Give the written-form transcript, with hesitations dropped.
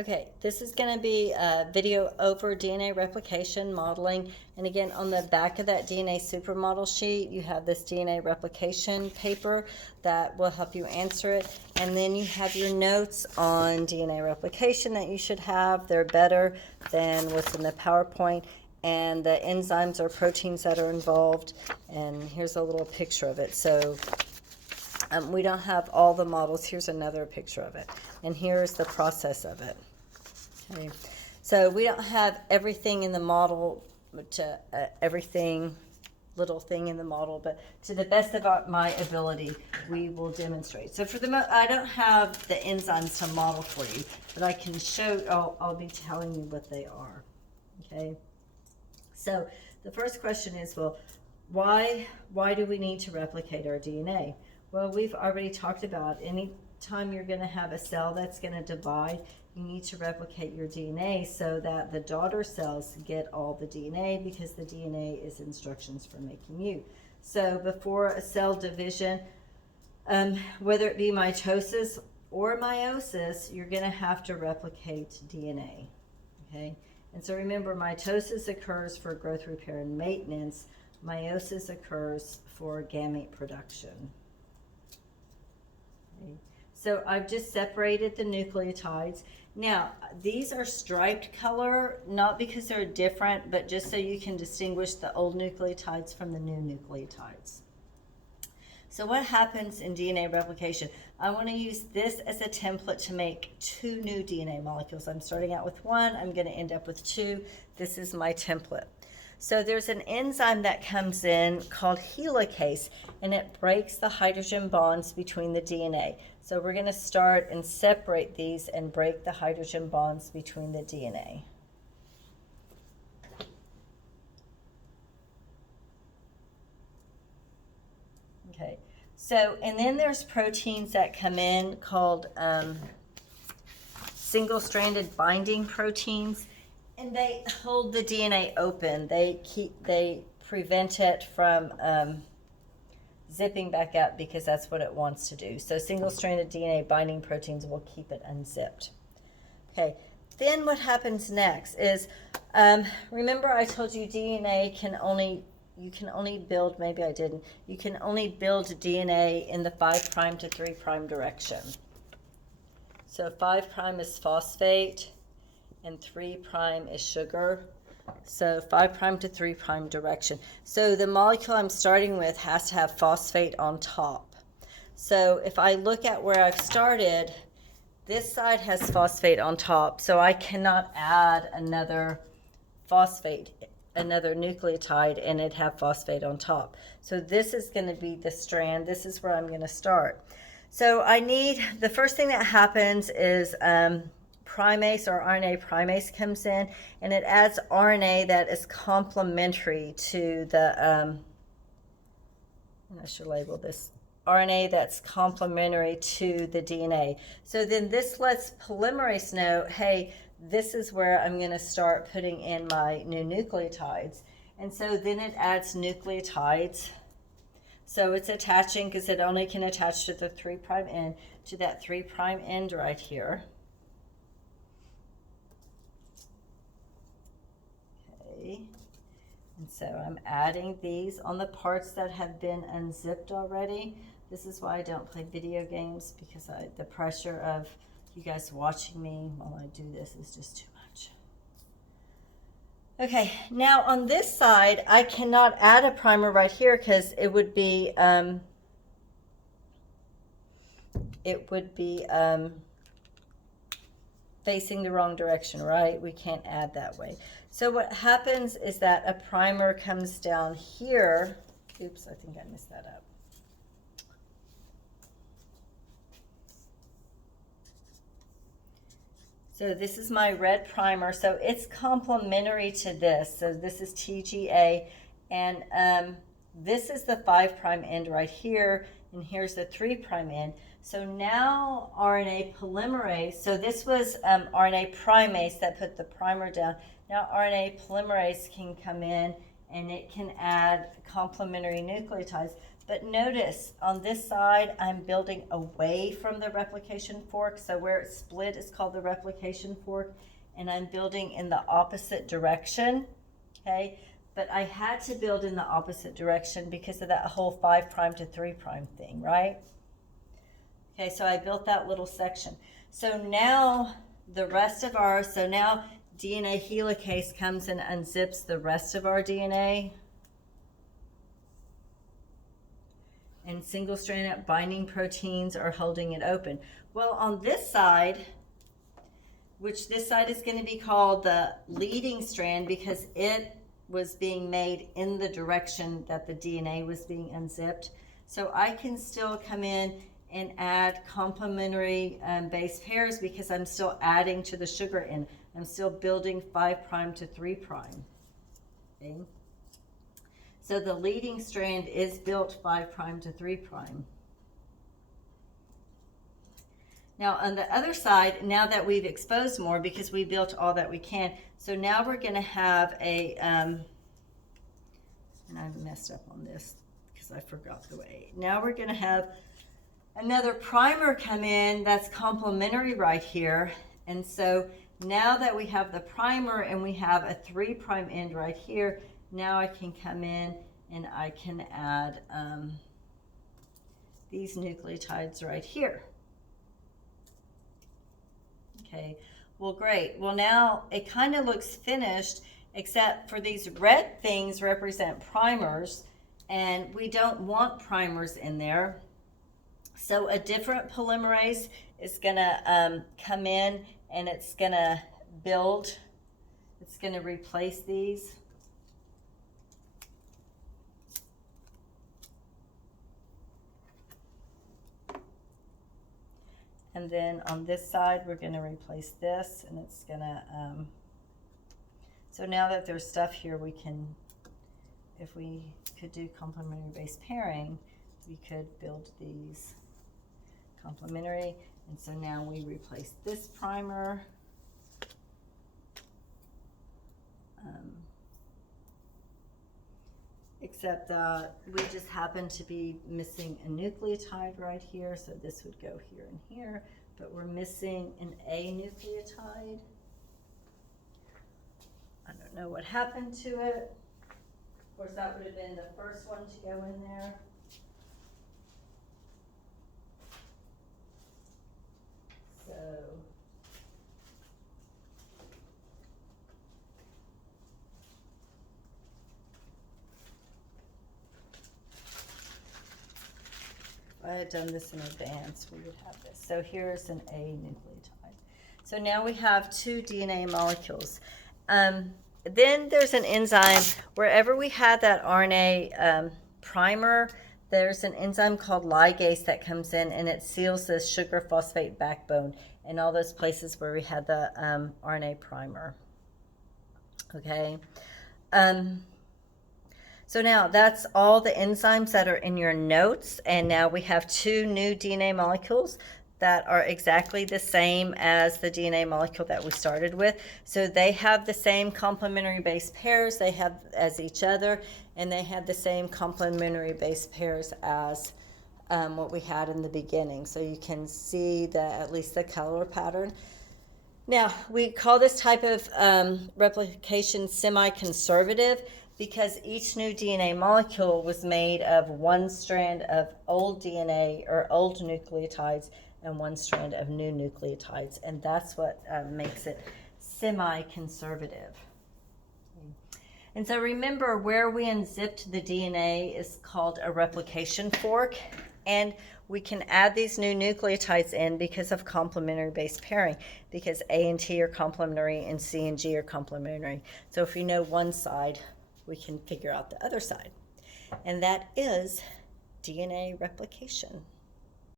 Okay, this is going to be a video over DNA replication modeling. And again, on the back of that DNA supermodel sheet, you have this DNA replication paper that will help you answer it. And then you have your notes on DNA replication that you should have. They're better than what's in the PowerPoint. And the enzymes or proteins that are involved. And here's a little picture of it. So we don't have all the models. Here's another picture of it. And here's the process of it. Okay. So we don't have everything in the model, everything little thing in the model, but to the best of my ability, we will demonstrate. So for the I don't have the enzymes to model for you, but I can show, I'll be telling you what they are. Okay. So the first question is, well, why do we need to replicate our DNA? Well, we've already talked about any time you're going to have a cell that's going to divide, you need to replicate your DNA so that the daughter cells get all the DNA, because the DNA is instructions for making you. So before a cell division, whether it be mitosis or meiosis, you're going to have to replicate DNA. Okay? And so remember, mitosis occurs for growth, repair, and maintenance. Meiosis occurs for gamete production. Okay. So I've just separated the nucleotides. Now, these are striped color, not because they're different, but just so you can distinguish the old nucleotides from the new nucleotides. So what happens in DNA replication? I want to use this as a template to make 2 new DNA molecules. I'm starting out with 1, I'm going to end up with 2. This is my template. So there's an enzyme that comes in called helicase, and it breaks the hydrogen bonds between the DNA. So we're going to start and separate these and break the hydrogen bonds between the DNA. Okay, so and then there's proteins that come in called single-stranded binding proteins. And they hold the DNA open. They prevent it from zipping back up, because that's what it wants to do. So single-stranded DNA binding proteins will keep it unzipped. Okay. Then what happens next is, remember I told you DNA can only build. Maybe I didn't. You can only build DNA in the 5' to 3' direction. So 5' is phosphate, and 3' is sugar. So 5' to 3' direction. So the molecule I'm starting with has to have phosphate on top. So if I look at where I've started, this side has phosphate on top, so I cannot add another phosphate, another nucleotide, and it have phosphate on top. So this is going to be the strand. This is where I'm going to start. So the first thing that happens is primase or RNA primase comes in, and it adds RNA that is complementary to the, I should label this, RNA that's complementary to the DNA. So then this lets polymerase know, hey, this is where I'm going to start putting in my new nucleotides. And so then it adds nucleotides. So it's attaching, because it only can attach to the 3' end, to that 3' end right here. And so I'm adding these on the parts that have been unzipped already. This is why I don't play video games, because the pressure of you guys watching me while I do this is just too much. Okay, now on this side, I cannot add a primer right here, because it would be facing the wrong direction, right? We can't add that way. So what happens is that a primer comes down here. Oops, I think I messed that up. So this is my red primer. So it's complementary to this. So this is TGA, and this is the 5' end right here, and here's the 3' end. So now RNA polymerase, so this was RNA primase that put the primer down. Now RNA polymerase can come in, and it can add complementary nucleotides. But notice on this side, I'm building away from the replication fork. So where it's split is called the replication fork, and I'm building in the opposite direction, okay? But I had to build in the opposite direction because of that whole 5' to 3' thing, right? Okay, so I built that little section. So now the rest of our, so now DNA helicase comes and unzips the rest of our DNA. And single-strand binding proteins are holding it open. Well, on this side, which this side is going to be called the leading strand because it was being made in the direction that the DNA was being unzipped. So I can still come in and add complementary base pairs because I'm still adding to the sugar end. I'm still building 5' to 3'. Okay. So the leading strand is built 5' to 3'. Now on the other side, now that we've exposed more because we built all that we can, so now we're going to have a, and I messed up on this because I forgot the way. Now we're going to have another primer come in that's complementary right here. And so now that we have the primer and we have a 3' end right here, now I can come in and I can add these nucleotides right here. Okay, well great. Well now it kind of looks finished except for these red things represent primers and we don't want primers in there. So a different polymerase is gonna come in and it's gonna build, it's gonna replace these. And then on this side, we're going to replace this, and it's going to, so now that there's stuff here, we can, if we could do complementary base pairing, we could build these complementary. And so now we replace this primer. Except we just happen to be missing a nucleotide right here, so this would go here and here, but we're missing an A nucleotide. I don't know what happened to it. Of course, that would have been the first one to go in there. So if I had done this in advance, we would have this. So here's an A nucleotide. So now we have 2 DNA molecules. Then there's an enzyme, wherever we had that RNA primer, there's an enzyme called ligase that comes in and it seals this sugar phosphate backbone in all those places where we had the RNA primer. Okay. So now that's all the enzymes that are in your notes, and now we have 2 new DNA molecules that are exactly the same as the DNA molecule that we started with. So they have the same complementary base pairs they have as each other, and they have the same complementary base pairs as what we had in the beginning. So you can see at least the color pattern. Now, we call this type of replication semi-conservative because each new DNA molecule was made of 1 strand of old DNA or old nucleotides and 1 strand of new nucleotides, and that's what makes it semi-conservative. And so remember, where we unzipped the DNA is called a replication fork, and we can add these new nucleotides in because of complementary base pairing, because A and T are complementary and C and G are complementary. So if we know one side, we can figure out the other side. And that is DNA replication.